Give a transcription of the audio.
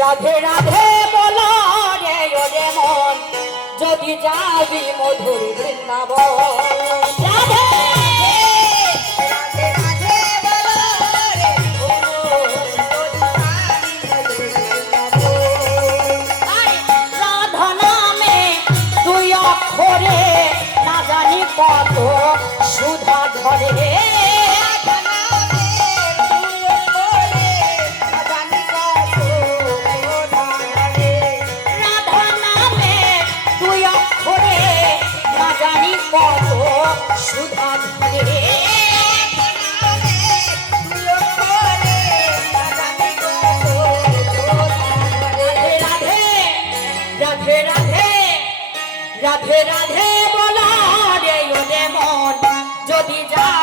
রাধে রাধে বলো রে ওরে মন। যদি যাবি মধুর বৃন্দাব রাধে কত সুধা ধরে দুই অক্ষরে না জানি কত সুধা ধরে রাধে রাধে রাধে রাধে বলা রে মন যদি মধুর